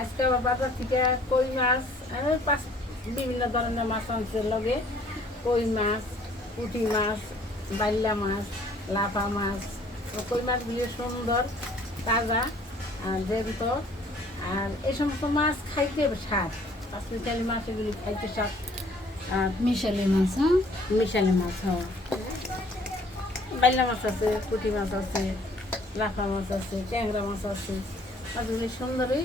আজকে আবার বাজার থেকে কই মাছ বিভিন্ন ধরনের মাছ আনছে লগে কই মাছ, পুঁটি মাছ, বাইল্লা মাছ, লাফা মাছ। কই মাছগুলি সুন্দর, তাজা, জ্যান্ত। আর এই সমস্ত মাছ খাইতে স্বাদ, পাঁচমিশালি মাছ এগুলি খাইতে স্বাদ। মিশালি মাছ, মিশালি মাছ, হ্যাঁ। বাইল্লা মাছ আছে, পুঁটি মাছ আছে, লাফা মাছ আছে, ট্যাংরা মাছ আছে। মাছগুলি সুন্দরই।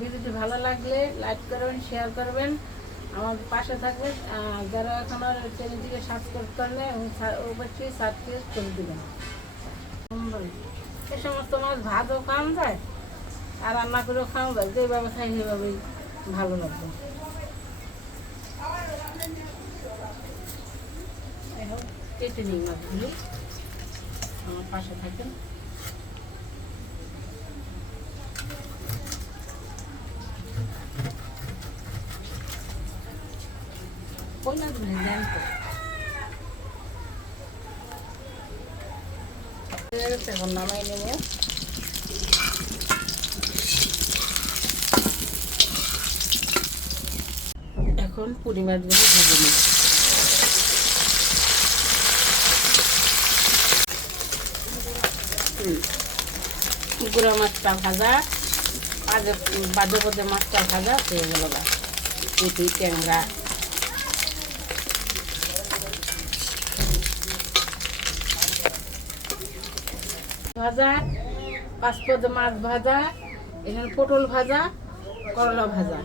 ভিডিওটি ভালো লাগলে লাইক করবেন, শেয়ার করবেন, আমার পাশে থাকবেন। যারা এখনও চ্যানেলটিকে সাবস্ক্রাইব করলে অবশ্যই সাবস্ক্রাইব করে দেবেন। সুন্দরই। এই সমস্ত মাছ ভাতও খাওয়া যায় আর রান্না করেও খাওয়া যায়, যেভাবে খাই সেভাবেই ভালো লাগবে। এখন কেটে নিই মাছগুলি, আমার পাশে থাকেন। কই মাছগুলি দেন তো এখন নামাই নেব। এখন পুঁটি মাছগুলি ভেজে নিই। গুঁড়া মাছটা ভাজা, বাজে বাজে মাছটা ভাজা হয়ে গেল। পুঁটি, ট্যাংরা, ভাজা, পাঁচপদ মাছ ভাজা, এখানে পটল ভাজা, করলা ভাজা।